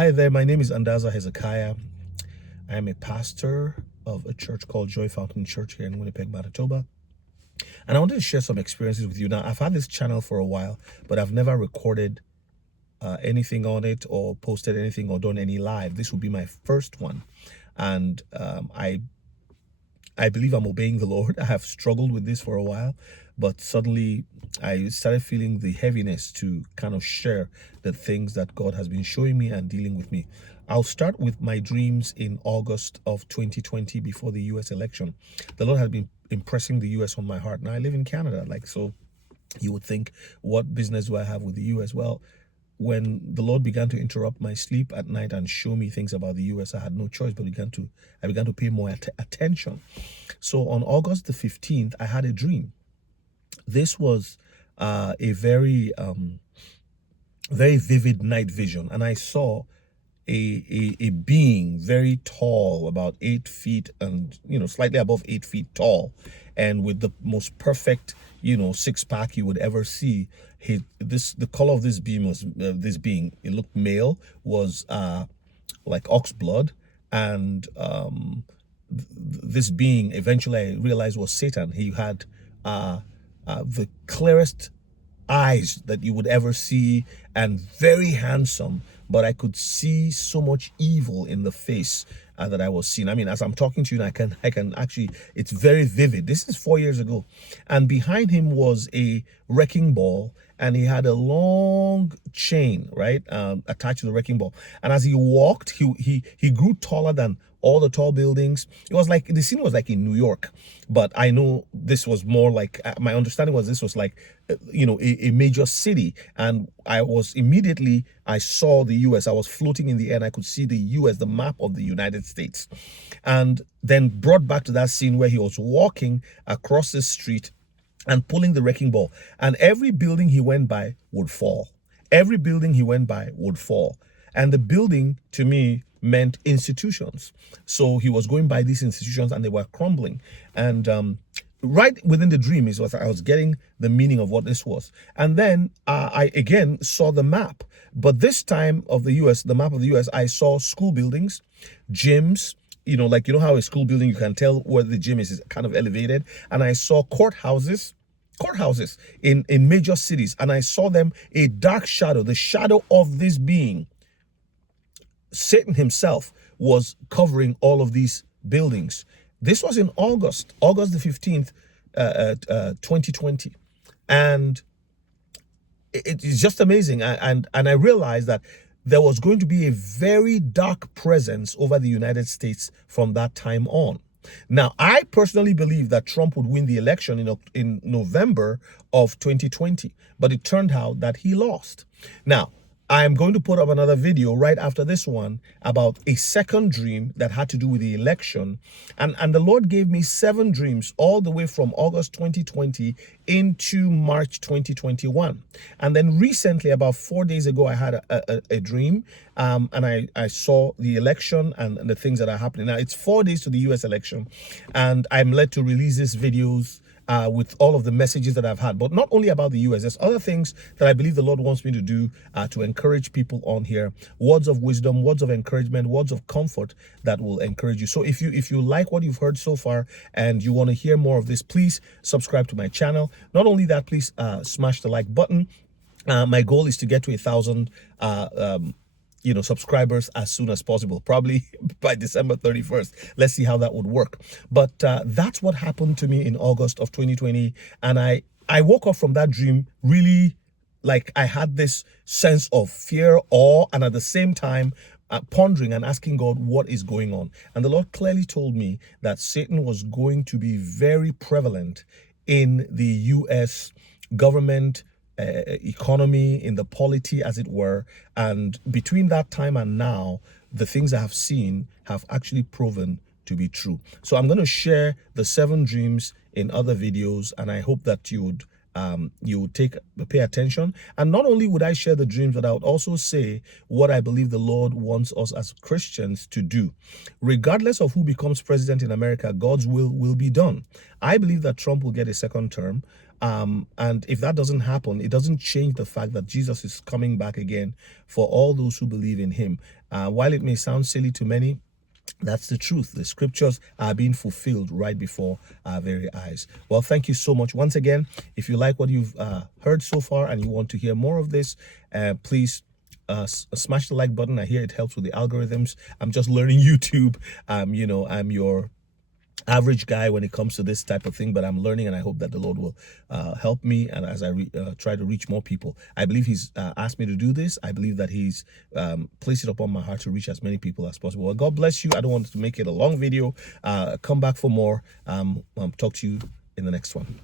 Hi there, my name is Andaza Hezekiah. I am a pastor of a church called Joy Fountain Church here in Winnipeg, Manitoba. And I wanted to share some experiences with you. Now, I've had this channel for a while, but I've never recorded anything on it or posted anything or done any live. This will be my first one. And I believe I'm obeying the Lord. I have struggled with this for a while, but suddenly I started feeling the heaviness to kind of share the things that God has been showing me and dealing with me. I'll start with my dreams in August of 2020 before the US election. The Lord has been impressing the US on my heart. Now I live in Canada, so you would think, what business do I have with the US? Well, when the Lord began to interrupt my sleep at night and show me things about the US, I had no choice but I began to pay more attention. So on August the 15th, I had a dream. This was a very vivid night vision, and I saw a being very tall, about 8 feet and slightly above 8 feet tall, and with the most perfect six-pack you would ever see. The color of this being was it looked male, was like ox blood, and this being eventually I realized was Satan. He had the clearest eyes that you would ever see, and very handsome, but I could see so much evil in the face that I was seeing. I mean, as I'm talking to you, I can actually, it's very vivid. This is 4 years ago. And behind him was a wrecking ball, and he had a long chain, right, attached to the wrecking ball. And as he walked, he grew taller than all the tall buildings. It was like, the scene was like in New York, but I know this was more like, my understanding was this was like, a major city. And I saw the US. I was floating in the air and I could see the US, the map of the United States. And then brought back to that scene where he was walking across the street and pulling the wrecking ball. And every building he went by would fall. Every building he went by would fall. And the building, to me, meant institutions. So he was going by these institutions and they were crumbling. And right within the dream is what I was getting the meaning of what this was. And then I again saw the map. But this time of the US, the map of the US, I saw school buildings, gyms, how a school building, you can tell where the gym is kind of elevated. And I saw courthouses in major cities. And I saw them, a dark shadow, the shadow of this being. Satan himself was covering all of these buildings. This was in August the 15th, 2020. And it is just amazing. And I realized that there was going to be a very dark presence over the United States from that time on. Now, I personally believe that Trump would win the election in November of 2020, but it turned out that he lost. Now, I'm going to put up another video right after this one about a second dream that had to do with the election. And the Lord gave me 7 dreams all the way from August 2020 into March 2021. And then recently, about 4 days ago, I had a dream and I saw the election and the things that are happening. Now, it's 4 days to the US election, and I'm led to release these videos with all of the messages that I've had, but not only about the US. There's other things that I believe the Lord wants me to do to encourage people on here. Words of wisdom, words of encouragement, words of comfort that will encourage you. So if you like what you've heard so far and you want to hear more of this, please subscribe to my channel. Not only that, please smash the like button. My goal is to get to 1,000 subscribers as soon as possible, probably by December 31st. Let's see how that would work. But that's what happened to me in August of 2020. And I woke up from that dream really like I had this sense of fear, awe, and at the same time, pondering and asking God, what is going on? And the Lord clearly told me that Satan was going to be very prevalent in the US government, economy, in the polity, as it were. And between that time and now, the things I have seen have actually proven to be true. So I'm going to share the 7 dreams in other videos, and I hope that you would you would pay attention. And not only would I share the dreams, but I would also say what I believe the Lord wants us as Christians to do. Regardless of who becomes president in America, God's will be done. I believe that Trump will get a second term. And if that doesn't happen, it doesn't change the fact that Jesus is coming back again for all those who believe in him. While it may sound silly to many, that's the truth. The scriptures are being fulfilled right before our very eyes. Well, thank you so much. Once again, if you like what you've heard so far and you want to hear more of this, please smash the like button. I hear it helps with the algorithms. I'm just learning YouTube. I'm your average guy when it comes to this type of thing, but I'm learning, and I hope that the Lord will help me, and as I try to reach more people. I believe he's asked me to do this. I believe that he's placed it upon my heart to reach as many people as possible. Well, God bless you. I don't want to make it a long video. Come back for more. Talk to you in the next one.